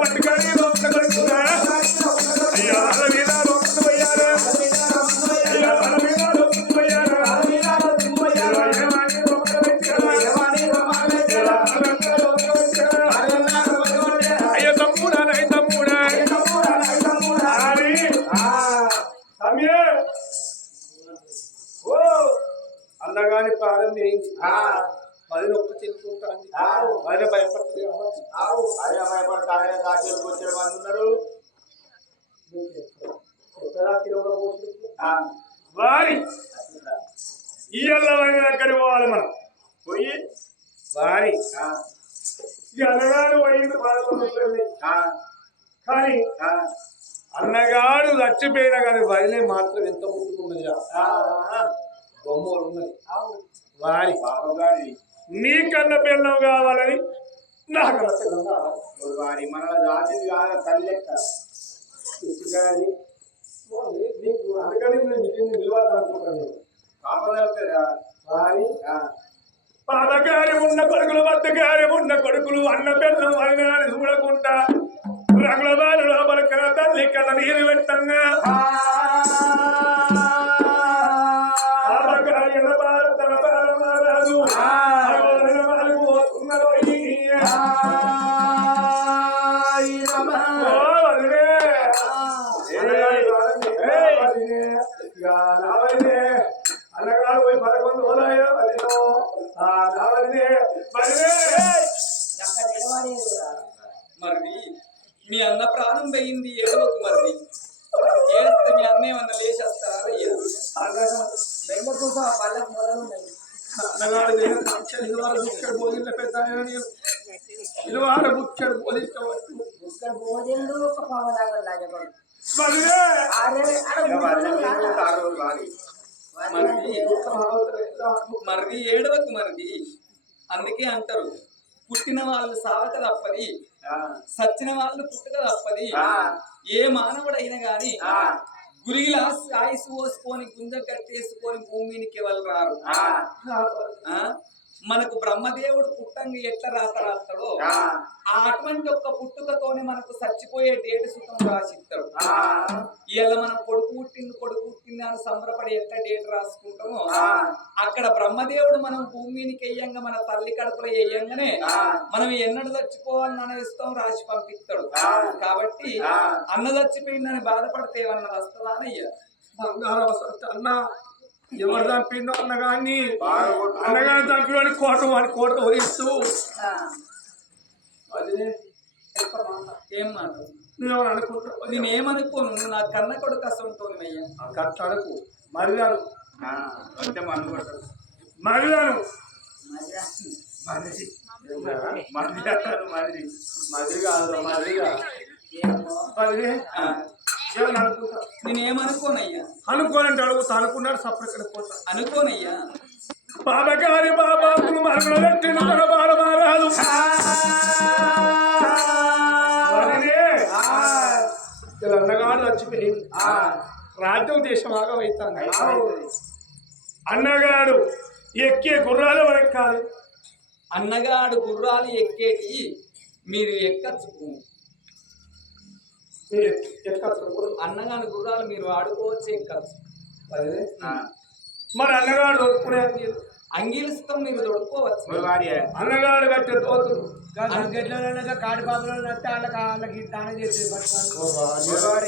పట్టుకొని లోపల కొడుకున్నా అయ్యా అల మీద లోపల పోయారు అయ్యా అల మీద లోపల పోయారు అయ్యో తమ్ముడా నై తమ్ముడా అన్నగాని ప్రాణం వేయించి మళ్ళీ ఒక్క తెలుసుకుంటాను ఆయన భయపడుతుంది ఆయన భయపడతాయన దాచేలకు వచ్చిన మంది ఉన్నారు వారి ఈ అల్లవారి దగ్గర పోవాలి మనం పోయి వారి ఈ అన్నగాడు పోయింది బాధపడుతుంది కానీ అన్నగాడు చచ్చిపోయినా కానీ వదిలే మాత్రం ఎంత ముట్టుకున్నది బొమ్మలు ఉన్నది వారి నీకన్న పిల్లం కావాలని నాకన్న పిల్లం కావాలి వారి మన జాతిది కాదు తల్లి లెక్క నీకు అందుకని నిలవాలనుకుంటున్నాను కాపదవుతారా వారి పాదకార్యం ఉన్న కొడుకులు బద్దకార్యం ఉన్న కొడుకులు అన్న పిల్లం వదిలినాన్ని చూడకుండా రంగుల బాలు లోపల తల్లి కన్న నీరు పెట్టంగా అన్నగాడు పోయి 11 రోజులు మరి మీ అన్న ప్రాణం పోయింది ఏడవకు మరి ఏస్తే మీ అన్న ఏమన్నా లేచేస్తారా మరి ఏడవకు మరిది అందుకే అంటారు పుట్టిన వాళ్ళు సావక తప్పది సచ్చిన వాళ్ళు పుట్టక తప్పది ఏ మానవుడైనా గాని గురిగిలా ఆయుసు పోసుకొని గుంజ కట్టేసుకొని భూమినికి వాళ్ళు రారు మనకు బ్రహ్మదేవుడు పుట్టంగా ఎట్లా రాస్తాడో అటువంటి ఒక్క పుట్టుకతోనే మనకు చచ్చిపోయే డేట్ సుతం రాసిస్తాడు ఇలా మనం కొడుకు పుట్టింది అని సంబరపడి ఎట్లా డేట్ రాసుకుంటామో అక్కడ బ్రహ్మదేవుడు మనం భూమికి వెయ్యంగా మన తల్లి కడుపులో వెయ్యంగానే మనం ఎన్నడు చచ్చిపోవాలని అనేస్తాం రాసి పంపిస్తాడు కాబట్టి అన్న చచ్చిపోయిందని బాధపడితే ఏమన్నా వస్తుందా అన్నయ్య అన్న ఎవరు చంపిందో అన్నగాన్ని అన్నగాని చంపినని కోట వహిస్తూ ఏం మాట నువ్వు అనుకుంటా నేనేమనుకోను నువ్వు నా కన్న కొడుకు అసంటోని అయ్యా కట్టడకు మరిగాను మరిగాను నేనేమనుకోనయ్యా అనుకోనంటే అడుగుతా అనుకున్నాడు సపరేట్ పోతా అనుకోనయ్యా బాబాగారి బాబాకులు మరణ పెట్టిన బాలమారాలు అన్నగాడు చచ్చిపోయింది రాజ్యం దేశం ఆగమైతాను అన్నగాడు ఎక్కే గుర్రాలు ఎక్కాలి అన్నగాడు గుర్రాలు ఎక్కేటి మీరు ఎక్కచ్చు అన్నగాడు గుర్రాలు మీరు ఆడుకోవచ్చు ఎక్కచ్చు మరి అన్నగాడు దొరుకునే అంగీలిస్తాం మీరు దొడుకోవచ్చు అన్నగాడు కట్టే తోతులు కాడి బాబులు వాళ్ళకి దానం చేసి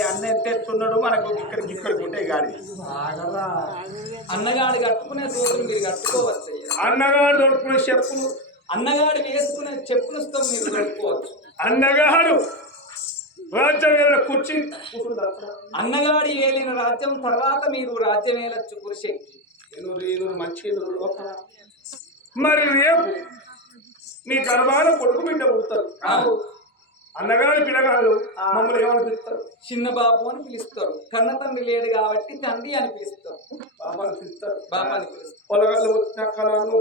అన్న ఎంత ఎత్తున్నాడు మనకు ఇక్కడికి ఉంటాయి గాడి అన్నగాడు కట్టుకునే తోతులు మీరు కట్టుకోవచ్చు అన్నగాడు దొరుకునే చెప్పులు అన్నగాడు వేసుకునే చెప్పులతో మీరు దొడుకోవచ్చు అన్నగాడు రాజ్యం కుర్చీ అన్నగాడు ఏలిన రాజ్యం తర్వాత మీరు రాజ్యం ఏలొచ్చు కురుశక్తి మంచి మరి రేపు నీ గర్భాన కొడుకు బిడ్డ పుడతారు అన్నగారి పిల్లగాళ్ళు మమ్మల్ని ఏమని పిలుస్తారు చిన్న బాబు అని పిలుస్తారు కన్న తండ్రి లేడు కాబట్టి తండ్రి అని పిలుస్తారు బాబాని పిలుస్తారు బాబా అని పిలుస్తారు పొలగాళ్ళు వచ్చిన కళను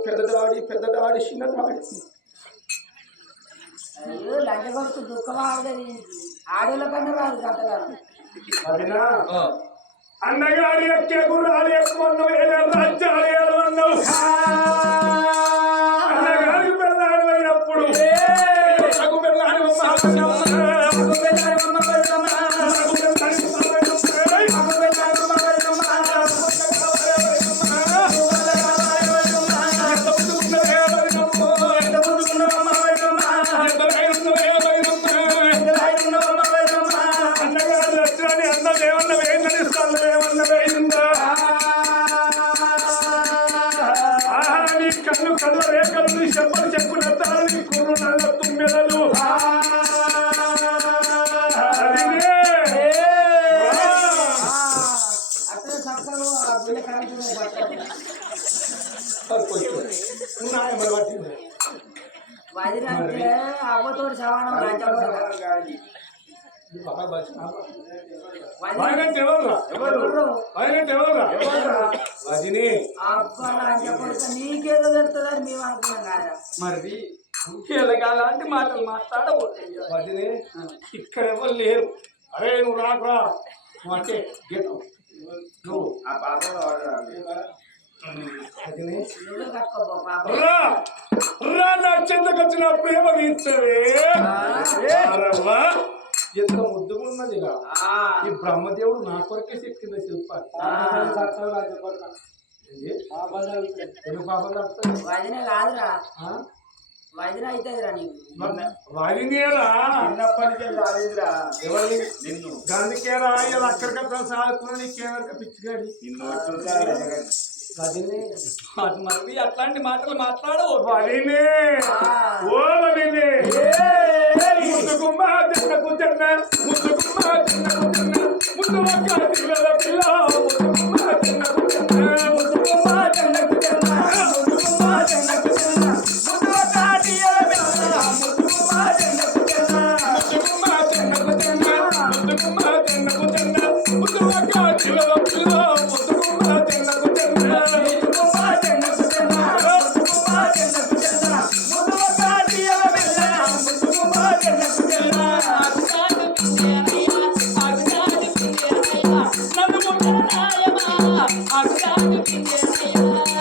పెద్ద దాడి చిన్న దాడి ఆడోళ్ళ కన్నా రాదు కట్టగారు అన్నగారు ఎక్కే గుర్రాలు ఎక్కువన్నావు రాజ్యాలు అన్నావు అన్నగారి పిల్లలు అయినప్పుడు పిల్లలు వదిన అంటే అవ్వతోటి సమానం లంచగొడక. వాయినట్టు ఎవర్రా? వాయినట్టు ఎవర్రా? వదినే అబ్బా లంచగొడక నీకేదో తెలుస్తుందని మేము అనుకున్నాం కదా. మరి ఎలాంటి మాటలు మాట్లాడబోతుంది వదినే ఇక్కడ ఎవరు లేరు. అరే నువ్వు రాకురా నువ్వు అంటే గీతం నువ్వు వదినే నువ్వే కట్టుకోపో పాప. రా రా నా చెంతకు వచ్చిన ప్రేమ తీర్చవే. ఎంత ముద్దుగున్నది ఈ బ్రహ్మదేవుడు నా కొరకే చెప్పింది శిల్పాలు. ఎందుకు పాపం తప్పుతుంది? వదిన కాదురా, వదిన అవుతుందిరా నీకు. వాడినేరా చిన్నప్పటికే రాలేదురా ఎవరి నిన్ను గందుకేరా ఇలా అక్కడికక్కడ సాగుతున్నా నీకేమరక పిచ్చిగాడి నిన్ను మరి అట్లాంటి మాటలు మాట్లాడబోతుంది వదినే ఓ వదినే ముద్దుగుమ్మ తిన్నకు తిన్న ముద్దుగుమ్మ తిన్నకు తిన్న ముద్దు ఒక్క పిల్లల పిల్ల ముద్దుగుమ్మ తిన్నకు తిన్న ముద్దుగుమ్మ తిన్నకు తిన్న ముద్దుగుమ్మ తిన్నకు తిన్న ముద్దు ఒక్క పిల్లల పిల్ల ముద్దుగుమ్మ తిన్నకు తిన్న ముద్దుగుమ్మ తిన్నకు తిన్న ముద్దుగుమ్మ తిన్నకు తిన్న ముద్దు ఒక్క పిల్లల పిల్ల ముద్దుగుమ్మ తిన్నకు తిన్న ముద్దుగుమ్మ తిన్నకు తిన్న ముద్దుగుమ్మ తిన్నకు తిన్న ముద్దు ఒక్క పిల్లల పిల్ల ముద్దుగుమ్మ తిన్నకు తిన్న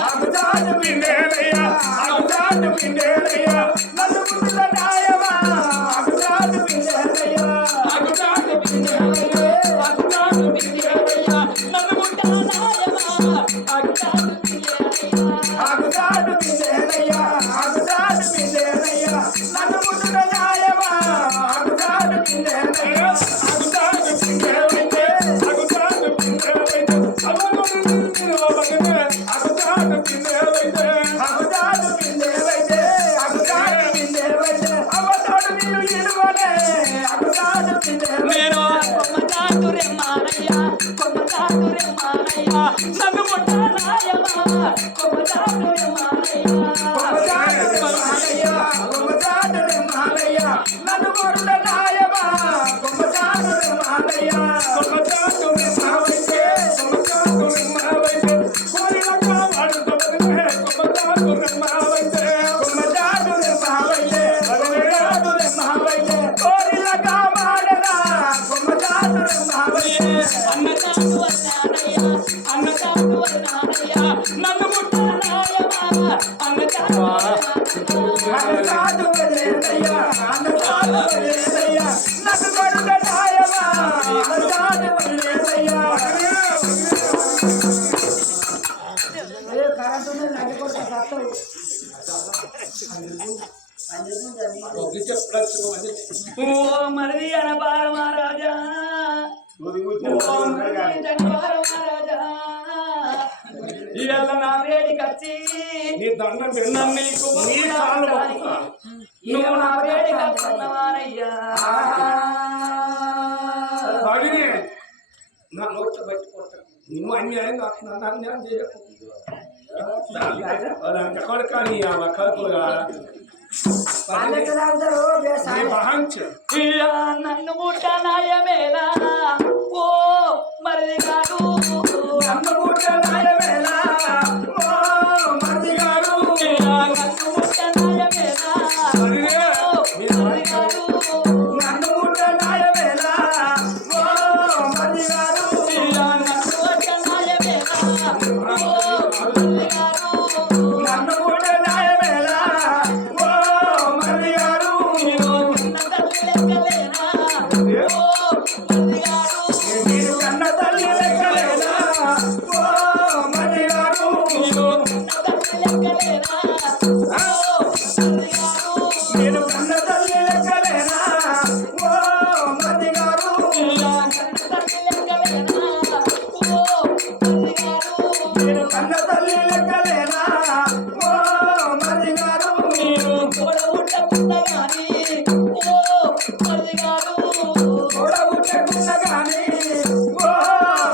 అగుతాడు పిండేలయ్యా అగుతాడు పిండేలయ్యా నన్ను ముందుల నాయమా అగుతాడు పిండేలయ్యా అగుతాడు పిండేలయ్యా అగుతాడు పిండేలయ్యా నన్ను ముందుల నాయమా అగుతాడు పిండేలయ్యా అగుతాడు పిండేలయ్యా అగుతాడు పిండేలయ్యా నన్ను ముందుల నాయమా అగుతాడు పిండేలయ్యా అగుతాడు పిండేలయ్యా అగుతాడు పిండేలయ్యా అగుతాడు పిండేలైతే అగుతాడు పిండేలైతే అగుతాడు పిండేలైతే అవతాడు నీరు ఇడువలే అగుతాడు పిండేలైతే నేను కొమ్మచాటు రెమ్మానయ్యా కొమ్మచాటు రెమ్మానయ్యా నన్ను ముట్టానాయమా కొమ్మచాటు రెమ్మానయ్యా కొమ్మచాటు రెమ్మానయ్యా కొమ్మచాటు రెమ్మానయ్యా నన్ను కొడుల నాయమా కొమ్మచాటు రెమ్మానయ్యా కొమ్మచాటు రెమ్మావైతే కొమ్మచాటు రెమ్మావైతే కోరిలక వాడుతవనే కొమ్మచాటు రెమ్మావైతే కొమ్మచాటు రెమ్మావైతే కొమ్మచాటు రెమ్మావైతే కోరిలక వాడరా కొమ్మచాటు రెమ్మావైతే అన్నచాటు వన్నానయ్యా అన్నచాటు వన్నానయ్యా నన్ను ముట్టానాయమా అన్నచాటు అన్నచాటు వెళ్ళేదయ్యా అన్నచాటు వెళ్ళేదయ్యా నన్ను కొడుక నాయమా అన్నచాటు వెళ్ళేదయ్యా ఏ కరెంట్ ఉన్నది లంచగొడక సత్తవు. ఓ మరి అనబార మహారాజా ఓ మరి అనబార మహారాజా ఇవాళ నా వేడికి వచ్చి నీ దండం నన్ను నీకు నీ కాళ్ళు మొక్కుతా. నువ్వు నా వేడికి వస్తున్నావనయ్యా వాడిని నా నోట్లో బట్టి కొట్టాను నువ్వు అన్యాయం కాదు నన్ను అన్యాయం చేయకు కొడుక నీ కడుపులుగా వాళ్ళెక్కడ తాగుతారు నీ బేసాలు. బహంచ ఇయ్యా నన్ను ముట్టనాయమేలా ఓ మరి కాదు నన్ను పుట్ట నాయమేలా ఓ మరిది గారు ఇయ్యా నన్ను ముట్టనాయమేలా వదినే, నీ మరి కాదు నన్ను పుట్ట నాయమేలా ఓ మరిది గారు ఇయ్యా నన్ను ముట్టనాయమేలా ఓ మరి కాదు నన్ను పుట్ట నాయమేలా ఓ మరిది గారు చిన్న తల్లి లెక్కలేనా ఓ మరి కాదు నేను కన్న తల్లి లెక్కలేనా ఓ మరిది గారు నేను కన్న తల్లి లెక్కలేనా ఓ మరిది గారు నేను కన్న తల్లి లెక్కలేనా ఓ మరిది గారు తోడబుట్టకున్న గాని ఓ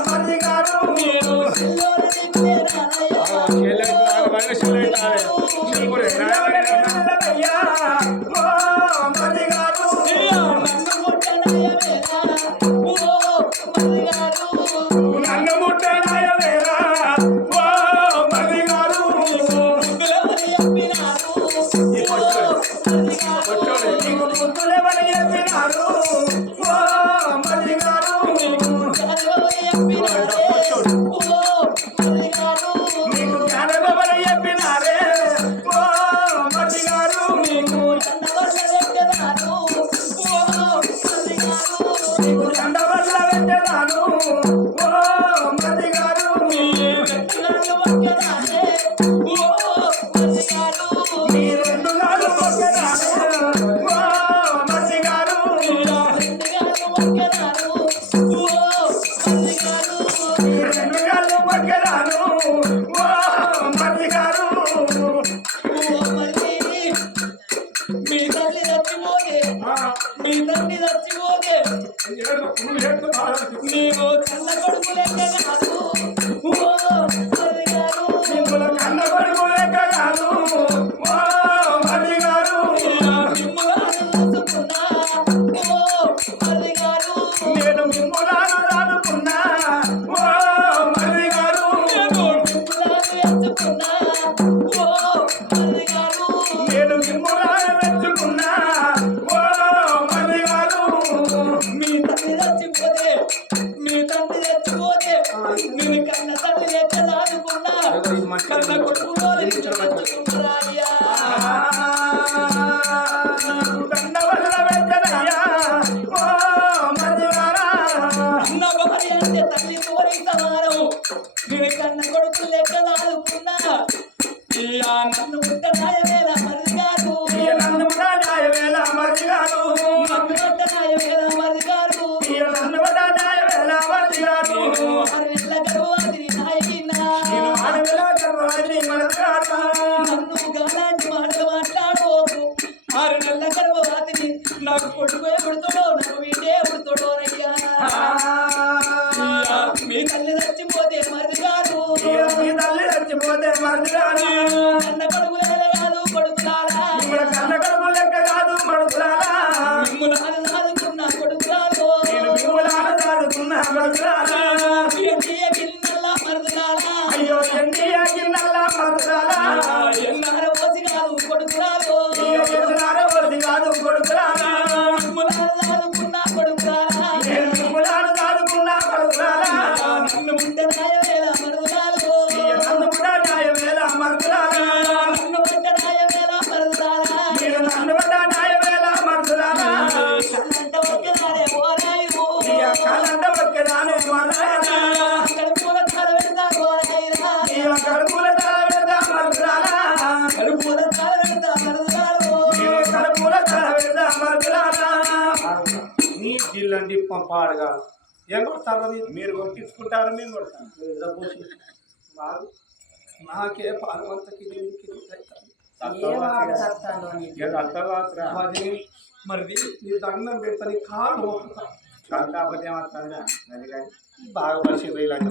మరిది గారు ఓ మల్లిగారు నీకు జ్ఞానబోధ చెప్పినారే ఓ మల్లిగారు నీకు జ్ఞానబోధ చెప్పినారే ఓ మల్లిగారు నీకు దండవల్ల వెంకటాను ఓ మల్లిగారు నీకు దండవల్ల వెంకటాను ఓ మల్లిగారు నీ వెంకటాలు వెంకటానే ఓ మల్లిగారు నీ రెండు నాలుగు మొక్కరాను ఓ మల్లిగారు వెంకటాలు వెంకటాను ఓ మల్లిగారు నీ రెండు నాలుగు మొక్కరాను ఓ మల్లిగారు ఓ మల్లి మీ తల్లి చచ్చిపోతే మీ తల్లి చచ్చిపోతే నీవు కళ్ళ కొడుకు లెక్క కాదు ఓ మల్లిగారు నీకుల కన్న కొడుకు లెక్క కాదు ఓ మల్లిగారు మిమ్ములను చూసుకున్నా ఓ మల్లిగారు నేను మిమ్ములను రానుకున్నా ఓ మల్లిగారు నేను మిమ్ములను ఎంచుకున్నా ఓ మల్లిగారు నేను మిమ్ములను మెచ్చుకున్నా ఓ మల్లిగారు మీ తల్లి చచ్చిపోతే మీ తండ్రి చచ్చిపోతే నేను కన్న తల్లి లెక్క దాదుకున్నా కన్న కొడుకులో తెచ్చుకున్నారయ్యా దండవల్ల వెంకటయ్యా ఓ మల్లిగారా అన్న భార్య అంటే తల్లి తోరి సమానము నేను కన్న కొడుకు లెక్క దాదుకున్నా ఇయ్యా నన్ను ముట్టనాయవేళ మరిగారు ఇయ నన్ను కూడా న్యాయవేళ మల్లిగారు నన్ను ముట్టనాయవేళ మరిగారు ఇయ నన్ను కూడా న్యాయవేళ మల్లిగారు ఆరెళ్ళ గర్భవతి నాయనా నేను ఆడవేళ గర్భవతి మల్లిగారు నన్ను గాలాంటి మాటలు మాట్లాడోకు 6 నెలల గర్భవతిని నాకు కొడుకు పుడతాడో నాకు వీడే పుడతాడో అయ్యా మీ తల్లి చచ్చిపోతే మరిగారు మీ తల్లి చచ్చిపోతే మల్లిగారు కన్న కొడుకు కాదు కొడుకులారా మన కన్న కడుపు లెక్క కాదు మడుకులారా మిమ్ములను దాదుకున్న కొడుకులారో నేను మిమ్ములాను దాడుకున్న మడుకులారా గిన్నెల్లా మరుదులారా అయ్యో ఎండి గిన్నల్లా మడుకులారా ఎన్నార పోసి కాదు కొడుకులారో అయ్యో ఎదురార వద్ది కాదు కొడుకులారా మిమ్ములను దాదుకున్న కొడుకులారా నేను మిమ్ములాను దాడుకున్న మడుకులారా నన్ను ముట్ట నాయవేళ మరుదులారో నన్ను కూడా న్యాయవేళ మడుకులారా నన్ను ముట్ట నాయవేళ మరుదులారా మీరు నన్ను కూడా న్యాయవేళ మడుకులారా కళ్ళంట ఒక్కదారే ఓరాయిరు నీ కాలంట ఒక్కదానే మడుకులారా కడుపుల తల పెడతా ఓరాయిరా నీ కడుపుల తల పెడతా మడుకులారా కడుపుల తల పెడతా మరుదులారో నీ కడుపుల తల పెడతా మడుకులారా నీ జిల్లండి పంపాడుగా ఏం కొడతారు మీరు కొట్టించుకుంటారు మేము కొడతాను నాకే పాల్వంతకి మరిది నీ దండం పెడతా నీ కాలు మొక్కుతా కాకపోతే ఏమవుతుందా బాగా పరిస్థితి ఇలాంటి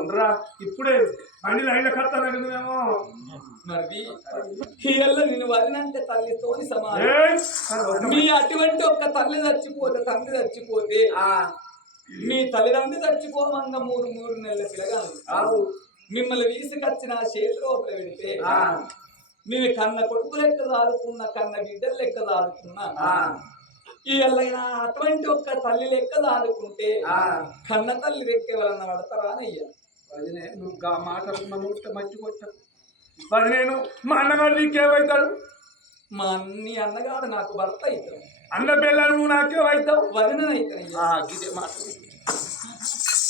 ఉండరా ఇప్పుడే బండి లైన్లో కడతానండి నువ్వేమో మరిది ఇయ్యల్ల నేను వదినంటే తల్లితోని సమానం మీ అటువంటి ఒక్క తల్లి చచ్చిపోతే తండ్రి చచ్చిపోతే మీ తల్లిదండ్రులు చచ్చిపోమంగా 3 నెలల పిల్లగాను మిమ్మల్ని వీసుకొచ్చిన చేతిలో పెడితే నేను కన్న కొడుకు లెక్క దాదుకున్న కన్న బిడ్డలు లెక్క దాదుకున్నా ఇయ్యల్లైనా అటువంటి ఒక్క తల్లి లెక్క దాదుకుంటే కన్న తల్లి లెక్క ఎవరన్నా పడతారా అయ్యా వదిలే నువ్వు గా మాటలున్న ముట్ట మట్టి కొట్టావు వదిలేను మా అన్నగారు నీకేమవుతాడు మా అన్ని అన్నగాడు నాకు భర్త అవుతాడు అన్న పిల్లలు నువ్వు నాకేమవుతావు వదినైతే గిదే మాట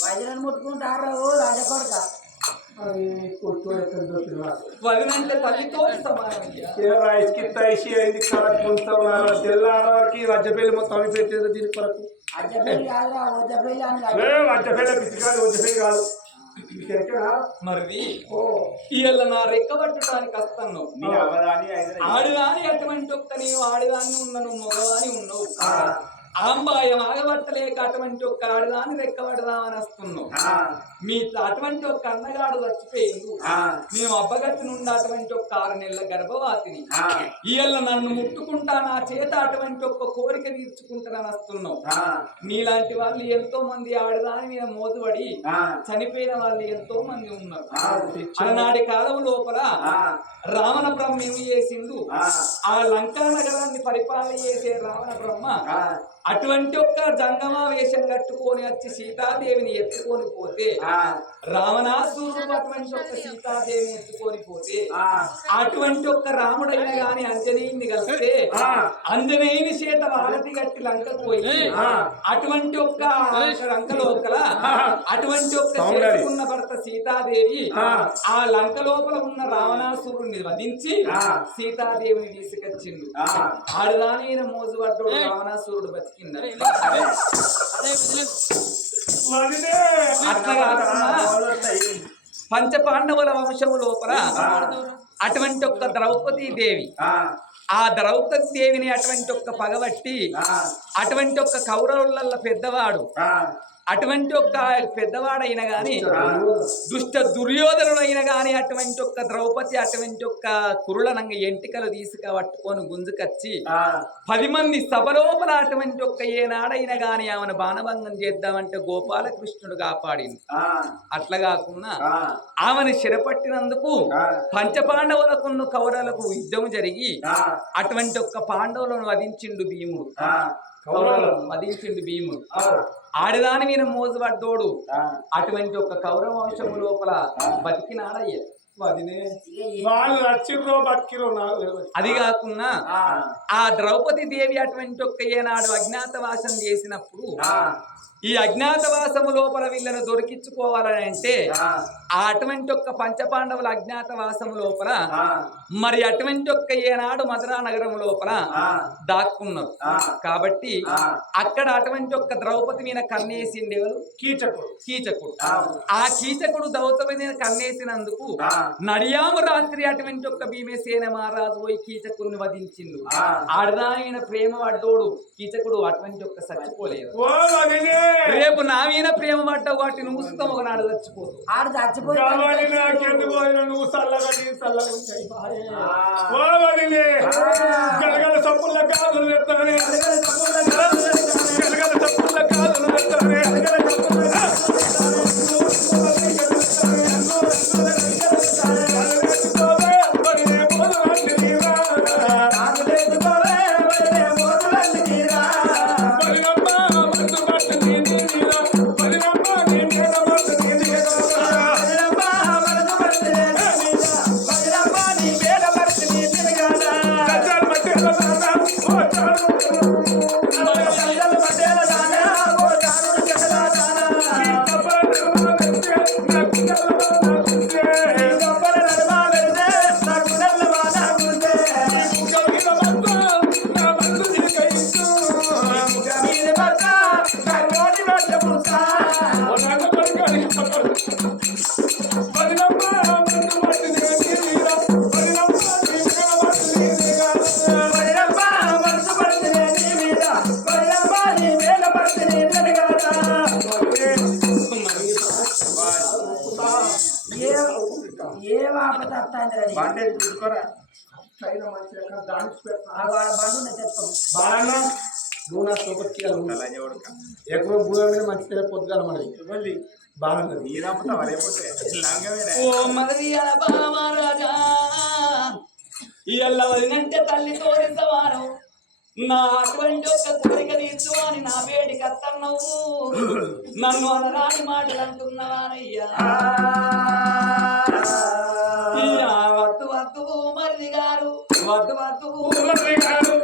వైద్యులను ముట్టుకుంటారు రాజకొడక వదినంటే తల్లితో సమానం అయ్యా. తెల్లారకి రజ్జపల్లి మొత్తం పెట్టేది దీని కొరకు అజ్జపల్లి కాదురా వజ్జపల్లి అని కాదు. రజ్జపల్లి పిచ్చికాదు వజ్జపల్లి కాదు మరిది ఇవాళ నా రెక్క పట్టడానికి వస్తాను ఆడుగాని అటువంటి ఒక్క నేను ఆడుగాని ఉన్నాను మగవాని ఉన్నావు ఆంబాయం ఆగబట్టలేక అటువంటి ఒక్క ఆడదాన్ని రెక్కబడదామని వస్తున్నావు. మీ అటువంటి ఒక్క అన్నగాడు చచ్చిపోయిండు. మేము అబ్బగట్టి నుండి అటువంటి ఒక్క 6 నెలల గర్భవాతిని. ఇయ్యల్ల నన్ను ముట్టుకుంటా నా చేత అటువంటి ఒక్క కోరిక తీర్చుకుంటానని వస్తున్నావు. నీలాంటి వాళ్ళు ఎంతో మంది ఆడదాని మీద మోదుబడి చనిపోయిన వాళ్ళు ఎంతో మంది ఉన్నారు. అలనాటి కాలం లోపల రావణ బ్రహ్మ ఏమి చేసిండు? ఆ లంకా నగరాన్ని పరిపాలన చేసే రావణ బ్రహ్మ అటువంటి ఒక్క జంగమా వేషం కట్టుకొని వచ్చి సీతాదేవిని ఎత్తుకొని పోతే, రావణాసురుడు అటువంటి ఒక్క సీతాదేవిని ఎత్తుకొని పోతే, అటువంటి ఒక్క రాముడైన గాని అంజనేయుని కలిస్తే అంజనేయుని చేత ఆరతి గట్టి లంకకు పోయి అటువంటి ఒక్క లంక లోపల అటువంటి ఒక్క చేసుకున్న భర్త సీతాదేవి ఆ లంక లోపల ఉన్న రావణాసురుడిని వధించి సీతాదేవిని తీసుకొచ్చిండు. ఆడదాని మోజు పడ్డాడు రావణాసురుడు బతికింది. పంచపాండవుల వంశము లోపల అటువంటి ఒక్క ద్రౌపదీ దేవి, ఆ ద్రౌపదీ దేవిని అటువంటి ఒక్క పగబట్టి అటువంటి ఒక్క కౌరవుల పెద్దవాడు అటువంటి ఒక్క పెద్దవాడైన గాని దుష్ట దుర్యోధనుడైన గాని అటువంటి ఒక్క ద్రౌపది అటువంటి ఒక్క కురులనంగ ఎంటికలు తీసుకపట్టుకొని గుంజుకొచ్చి 10 మంది సభలోపల అటువంటి ఒక్క ఏనాడైనా గాని ఆమెను బాణభంగం చేద్దామంటే గోపాలకృష్ణుడు కాపాడింది. అట్లా కాకుండా ఆమెను శిరపట్టినందుకు పంచపాండవులకున్న కౌరవులకు యుద్ధం జరిగి అటువంటి ఒక్క పాండవులను వధించిండు భీముడు. వధించిండు భీముడు. ఆడదాని మీద మోజు పడ్డోడు అటువంటి ఒక కౌరవ వంశము లోపల బతికినాడయ్య. అది కాకుండా ఆ ద్రౌపది దేవి అటువంటి ఒక్క ఏనాడు అజ్ఞాతవాసం చేసినప్పుడు ఈ అజ్ఞాతవాసము లోపల వీళ్ళను దొరికించుకోవాలని అంటే అటువంటి ఒక్క పంచపాండవుల అజ్ఞాతవాసము లోపల మరి అటువంటి ఒక్క ఏనాడు మధురా నగరం లోపల దాక్కున్నారు. కాబట్టి అక్కడ అటువంటి ఒక్క ద్రౌపది మీద కన్నేసిండేవారు కీచకుడు. ఆ కీచకుడు ద్రౌపది మీద కన్నేసినందుకు నడియాము రాత్రి అటువంటి ఒక్క భీమసేన మహారాజు పోయి కీచకుడిని వధించిండు. ఆడదాని ప్రేమ పడ్డోడు కీచకుడు అటువంటి ఒక్క చచ్చిపోలేదు. రేపు నా మీద ప్రేమ పడ్డావు వాటి నువ్వు సుతం ఒకనాడు చచ్చిపోతావు. ఆడు చచ్చిపోయి నువ్వు చల్లగా గలగల సప్పుల కాలు ఎత్తానే గలగల సప్పుల కాలు ఎత్తానే ఎక్కువ భూమి మంచి పొద్దుగాల మనది ఇయ్యల్ల వదినంటే తల్లి తోరించవాను నా అటువంటి ఒక్క కోరిక తీర్చు అని నా వేడికి అత్తన్నావు. నన్ను అనరాని మాటలు అంటున్నవానయ్యా. వద్దు వద్దు మరిది గారు వద్దు వద్దు మరిది గారు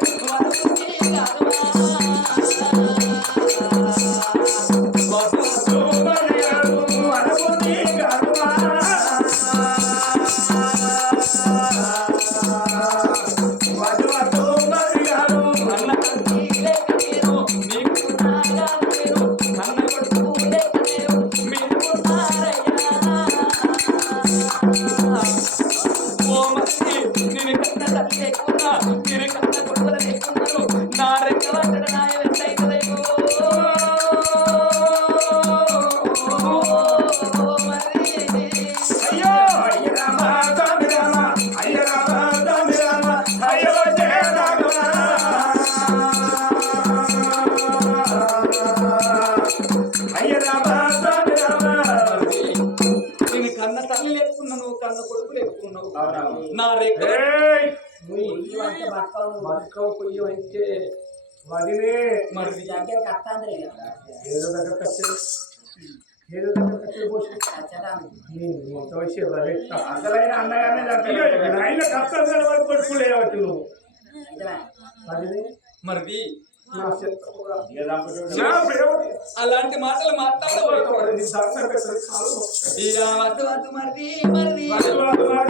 చేస్తున్నావు అవునవును. నా రెక్క ఏయ్! ఇవంతా బతకవు. బతుకవ పొయ్యి అంటే వదిలే మరి నీ దగ్గరికి వస్తాందిరే కదా. ఏదో దగ్గర కట్టేది ఏదో దగ్గర కట్టేది పోసి వచ్చేదానికి. మొత్తం వచ్చి అసలైన అన్నగానే ఇక ఆయన కష్టాల వరకు కొట్టుకోలేవచ్చు నువ్వు. నిజమే. వదిలే మరిది నా చెత్త కూడా నా ప్రేమ అలాంటి మాటలు మాట్లాడవు నీ దండం పెట్టాలి, కాలు మొక్కు. ఇక వద్దు వద్దు మరిది మరిది వద్దు మరి.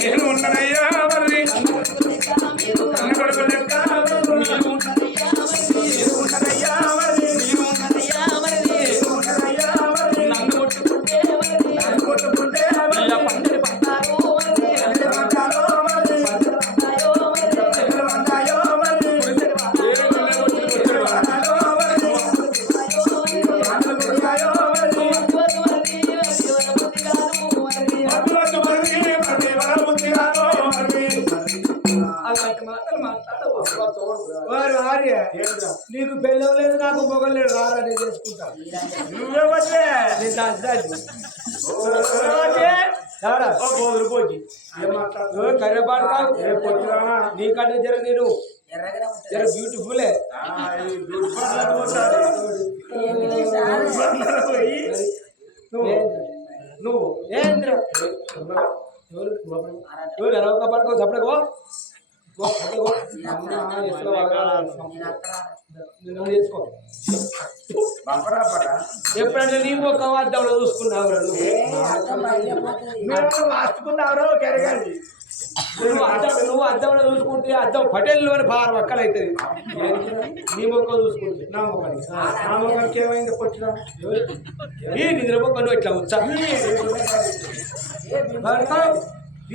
నేను ఉన్నానయ్యా మరి కన్న కొడుకు లెక్క నేను ఉన్నానయ్యా మరి నన్ను కొట్టుకుంటే పందిరి పట్టారు అలాంటి మాటలు మాట్లాడవు వారు ఆర్య నీకు బెల్లం లేదు నాకు మొగలు లేదు రారా నేను చేసుకుంటా నువ్వే వచ్చే కర్రెపాడు నీకంటే జర నేను ఎర్రగానే ఉంటుంది. జర బ్యూటిఫుల్ నువ్వు ఏంద్ర ఎవరు ఎలా పడుకో చప్పడుకో చేసుకో ఎప్పుడంటే నీ ఒక అద్దంలో చూసుకున్నావు వాస్తుకున్నావు కెరగాలి నువ్వు అద్దంలో చూసుకుంటే అద్దం పటేల్లోని భారం అక్కలు అవుతుంది నీ మొక్క చూసుకుంటే నా మొక్కని నా మొక్కకి ఏమైంది పొచ్చిన ఈ నిద్ర మొక్క నువ్వు ఇట్లా వచ్చా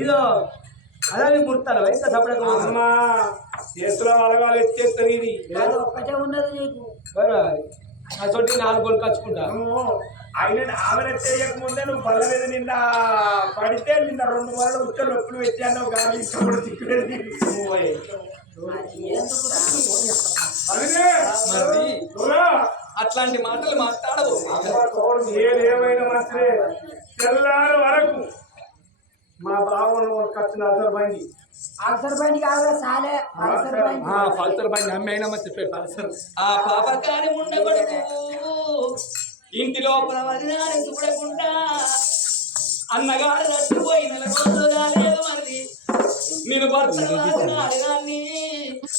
ఇదో అదే ముడతాను ఇంకా సపరేట్ అమ్మా చేతుల వలగాలు ఎత్తేస్తారు ఇది ఒక్కటే ఉన్నది నీకు. అసలు 4 గోళ్ళు కచ్చుకుంటా ఆయన ఆమెను ఎత్తేయకముందే నువ్వు బల్ల మీద నిన్న పడితే నిన్న 2 వారాలు ఉచ్చ నొప్పులు పెట్టాను కానీ ఇప్పుడు తిక్కలేదు అట్లాంటి మాటలు మాట్లాడవు ఏదేమైనా మంచిదే తెల్లారి వరకు మా బావను ఖర్చు అసలు బండి అల్సర్ బండి కాదు సాలే అల్సర్ బండి. పల్సర్ బండి అమ్మి అయినా మంచి పల్సర్ ఆ పాపకాని ఉండకూడదు ఇంటి లోపల వదినాన్ని చూడకుండా అన్నగారు రచ్చిపోయి 4 రోజులు కాలేదు మరి నేను భర్త వాడినాన్ని